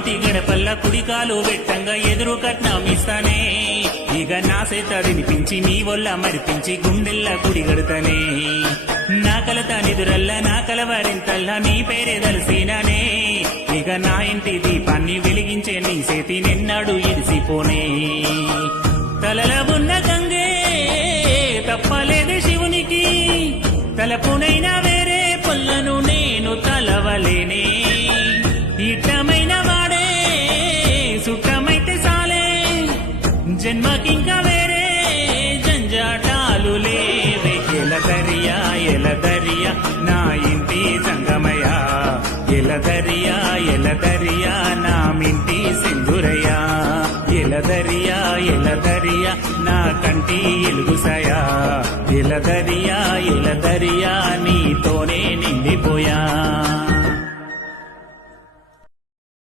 ఇంటి గడపల్ల కుడికాలు వెట్టంగా ఎదురు కట్నమిస్తానే ఇక నా సేత వినిపించి నీ వల్ల మరిపించి గుండెల్ల గుడి గడుతనే నా కలత నిదురల్ల నా కలవరింతల్లా నీ పేరే దలసినానే ఇక నా ఇంటి దీపాన్ని వెలిగించే నీ సేతి నిన్నాడు ఇడిసిపోనే తలల ఉన్న గంగే తప్పలేదు శివునికి తలపునైనా వేరే పొల్లను నేను తలవలేనే ఇట్టమైన వాడే సుట్టమైతే సాలే జన్మకింకా వేరే జంజాటాలు లేవే ఎలదరియా ఎలదరియా నా ఇంటి సంగమయా ఎలదరియా ఎలదరియా నా మింటి సింధురయ్యా ఎలదరియా ఎలదరియా నా కంటి ఎలుగుసయా ఎలదరియా ఎలదరియా నీతోనే